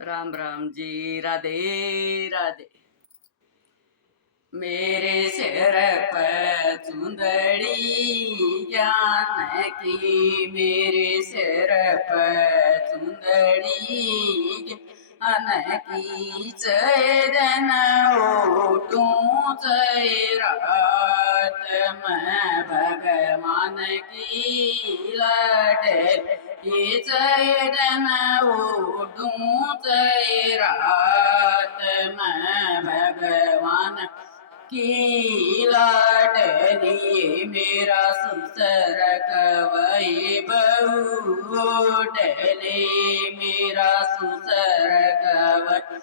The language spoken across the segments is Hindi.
राम राम जी, राधे राधे। मेरे सिर पर चुंदड़ी ज्ञान की, मेरे सिर पर चुंदड़ी ज्ञान की, चैदन ओटूं चैरात मैं भगवान की लाडली, ये चैदन ओटूं चैरात मैं भगवान की लाडली। मेरा सुसर कवई बहू डले, मेरा सुसर कवई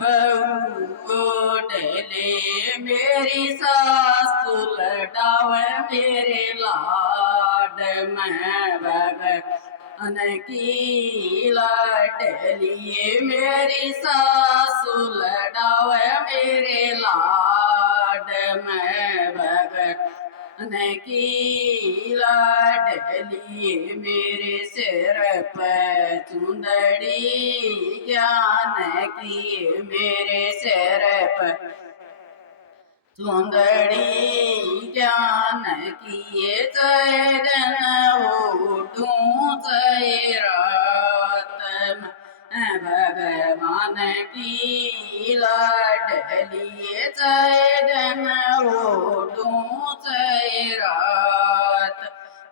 बहू डले, मेरी सासु लडाव मेरे लाड मैं भगवान की लाडली। मेरी सासु लडाव मेरे लाड मैं भगवान की लाडली। मेरे सिर पर चुंदड़ी ज्ञान की, मेरे सिर पर चुंदड़ी ज्ञान की, चैदन ओटूं चैरात मैं भगवान की लाडली। चैदन ओटूं चैरात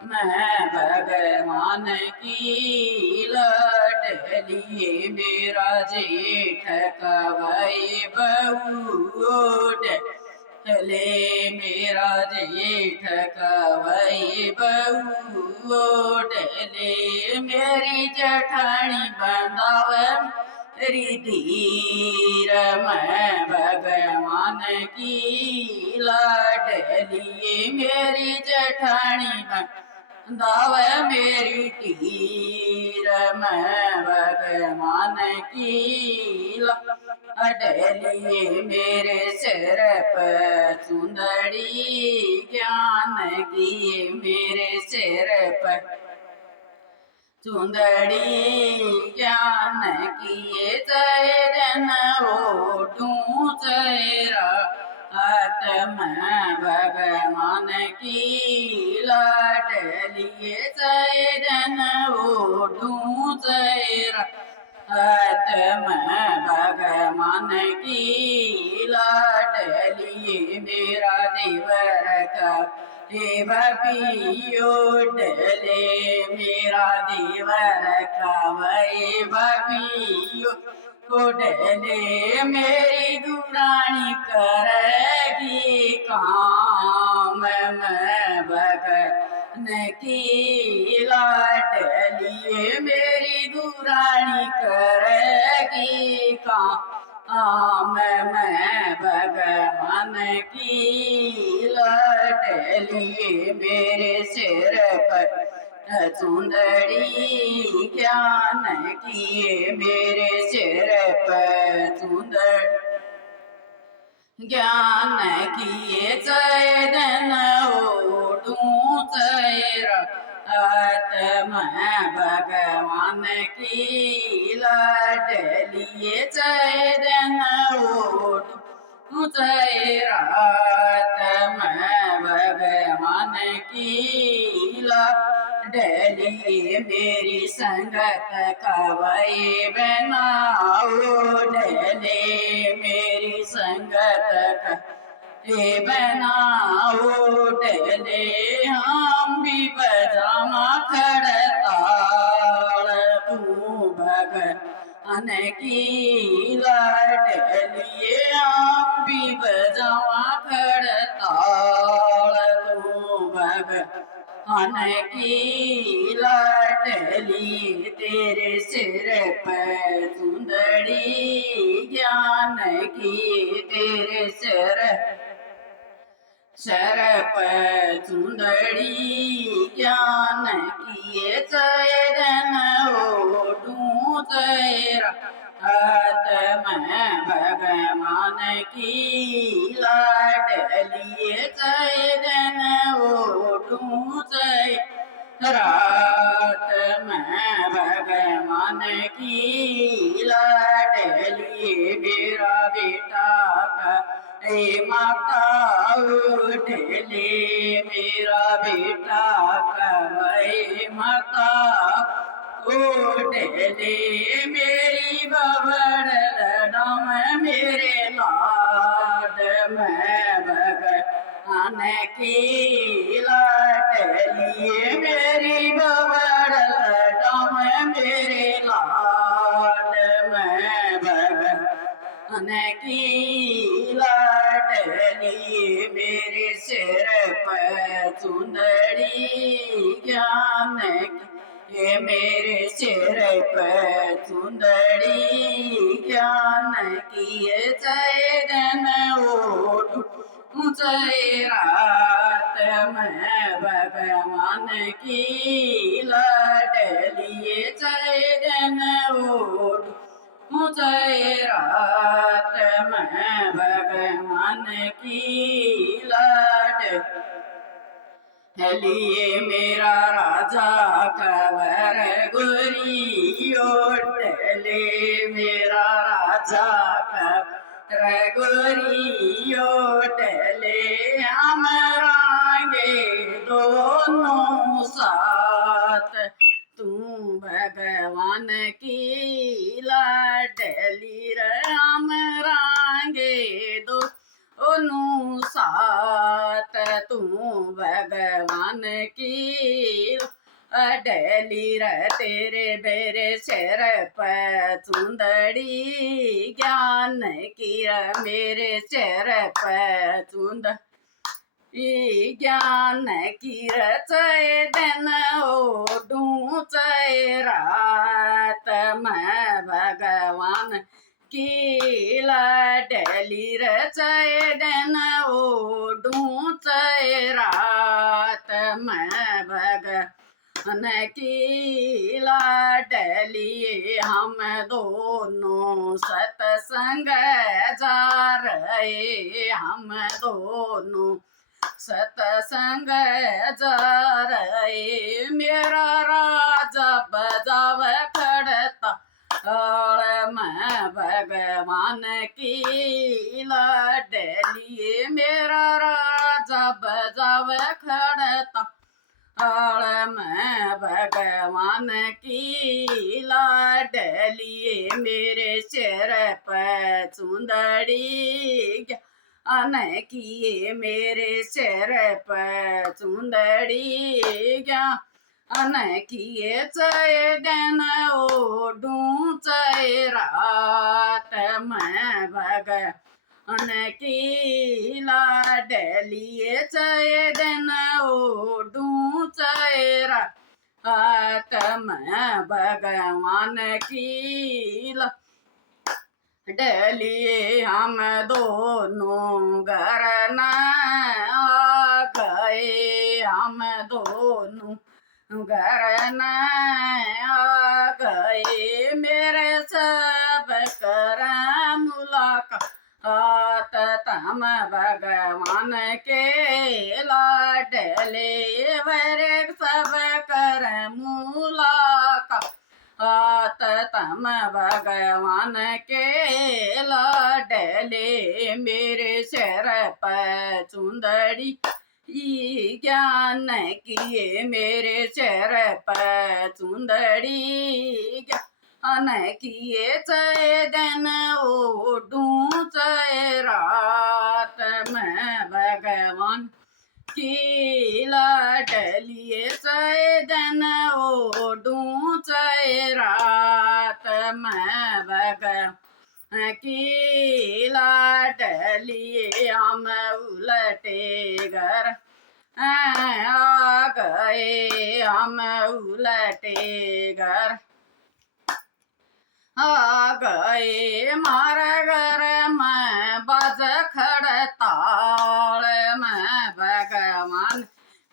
मैं भगवान की लाडली। मेरा जेठ कवई बहू डले, मेरा जेठ कवई बहू डले, मेरी जठानी बंदाव मेरी धीर मैं भगवान की लाडली। मेरी जठानी बंदाव मेरी धीर मैं भगवान की लाडली। मेरे सिर पर चुंदड़ी ज्ञान की, मेरे सिर पर चुंदड़ी ज्ञान की, चैदन ओटूं चैरात मैं भगवान की लाडली। चैदन ओटूं चैरात मैं भगवान की लाडली। मेरा देवर का देव पियो डले, मेरा देवर का वही पियो डले, मेरी दुरानी करेगी काम मैं भगवान की लाडली। मेरी दुरानी करेगी काम मैं भगवान की लाडली। मेरे सिर पर चुंदड़ी ज्ञान की, मेरे सिर पर चुंदड़ी ज्ञान किए, चैदन ओटूं चैरात मैं भगवान की लाडली। चैदन ओटूं चैरात मैं भगवान की लाडली। मेरी संगत कवई बनाओ डले, मेरी संगत बनाओ डले, हम भी बजामा खड़ताल तू भगवान की लाडली। हम भी बजामा खड़ताल तू भगवान की लाडली। तेरे सिर पर चुंदड़ी ज्ञान की, तेरे सिर पर चुंदड़ी ज्ञान की, चैदन ओटूं चैरात मैं भगवान की लाडली। चैदन ओटूं चैरात मैं भगवान की लाडली। लिए मेरा बेटा करे माता उठ ले मेरा बेटा करे माता उठ ले मेरी बबड़ लडम मेरे लाड मैं भगवान की लाडली मेरी बबड़ लडम मेरे लाड मैं भगवान की लाडली मेरे सिर पर चुंदड़ी ज्ञान की ये मेरे सिर पर चुंदड़ी ज्ञान की चैन ओढ़ ऊंचाई रात मैं भगवान की लाडली चैन ओढ़ ऊंचाई रात मैं भगवान की लाड लिए मेरा राजा कवर गोरी ओट ले मेरा राजा कवर गोरी ओट ले हम रांगे दोनों साथ तू भगवान की लाडली राम रांगे दो ओनु साथ तू भगवान की अडली र तेरे बेरे सिर पर चुंदड़ी ज्ञान की मेरे सिर पर चुंद ज्ञान की चैन ओढ़ूं रात मैं भगवान की लाडली चैन ओढ़ूं रात मैं भगवान की लाडली हम दोनों सत्संग जा रहे हम दोनों सत्संग जा रहे मेरा राजा बजाव खड़ता मैं भगवान की लाडली मेरा राजा बजाव खड़ता मैं भगवान की लाडली मेरे सिर पर चुंदड़ी अन किए मेरे सिर पर चुंदड़ी अन किए चैन ओढ़ूं रात मैं भगवान की लाडली चैन ओढ़ूं रात मैं भगवान की डलिए हम दोनों घर न आ गए हम दोनों घर न आ गए मेरे सब कर मुलाकात तम भगवान के लाडले मेरे सब कर मुलाकात तम भगवान के लाडले मेरे सिर पर चुंदड़ी ज्ञान किए मेरे सिर पर चुंदड़ी ज्ञान किए चैन ओढ़ूं रात मैं भगवान की लाडली चैन ओढ़ूं रात मैं भगवान की लाडली हम उलटे घर आ गए हम उलटे घर आ गए मारे घर में बज खड़ताल मैं भगवान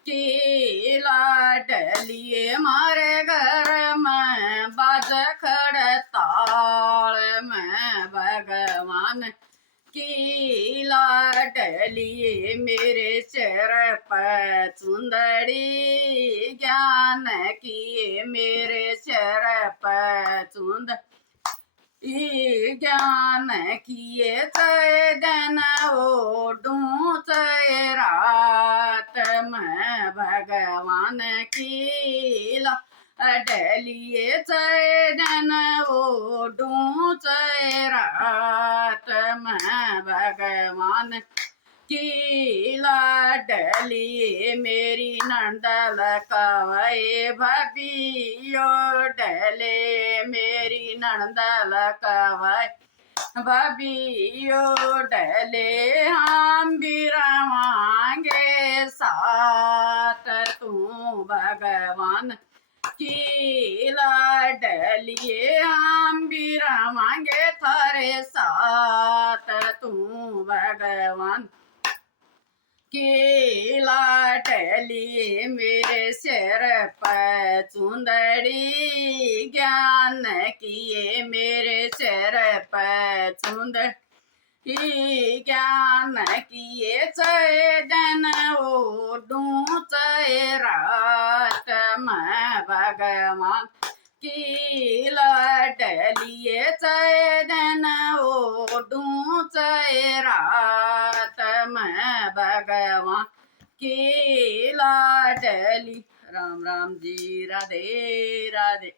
की लाडली मारे घर में बज खड़ताल मैं भगवान की लाडली मेरे सिर पर चुंदड़ी ज्ञान की मेरे सिर पर चुंद ई ज्ञान किए दिन ओडू रात में भगवान की डलिए दिन ओडू रात में भगवान की लाडली मेरी नंदल कवई भबियो डले मेरी नंदल कवई भबियो डले हम भी रवांगे साथ तू भगवान की लाडलिए हम भी रवांगे थारे साथ तू भगवान की लाडली मेरे सिर पर चुंदड़ी ज्ञान किए मेरे सिर पर चुंदड़ी ज्ञान किए दिन ओडू रात में भगवान की लाडलिए दिन ओडू रात में भगवान की लाडली। राम राम जी, राधे राधे।